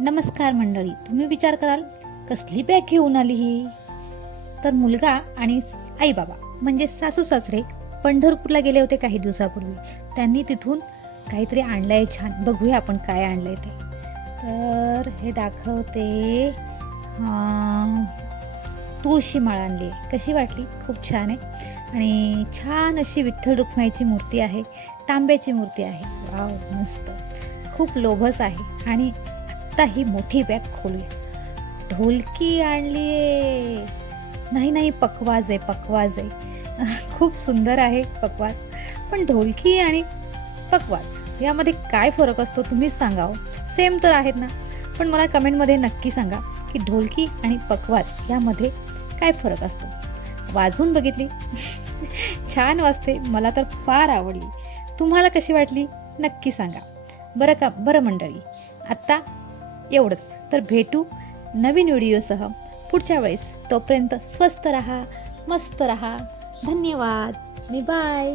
नमस्कार मंडळी. तुम्ही विचार कराल कसली बॅग घेऊन आली ही? तर मुलगा आणि आई बाबा म्हणजे सासू सासरे पंढरपूरला गेले होते काही दिवसापूर्वी. त्यांनी तिथून काहीतरी आणलंय छान. बघूया आपण काय आणलंय ते. तर हे दाखवते. तुळशी माळ आणली आहे. कशी वाटली? खूप छान आहे. आणि छान अशी विठ्ठल रुक्माईची मूर्ती आहे. तांब्याची मूर्ती आहे. वाव, मस्त. खूप लोभस आहे. आणि आता ही मोठी बॅग खोलूया. ढोलकी आणली आहे. नाही, पकवाज आहे. खूप सुंदर आहे पकवाज. पण ढोलकी आणि पकवाज यामध्ये काय फरक असतो तुम्हीच सांगा हो. सेम तर आहेत ना. पण मला कमेंटमध्ये नक्की सांगा की ढोलकी आणि पकवाज यामध्ये काय फरक असतो. वाजवून बघितली. छान वाजते. मला तर फार आवडली. तुम्हाला कशी वाटली नक्की सांगा. बरं मंडळी, आत्ता एवढंच. तर भेटू नवीन व्हिडिओसह पुढच्या वेळेस. तोपर्यंत स्वस्त रहा, मस्त रहा. धन्यवाद आणि बाय.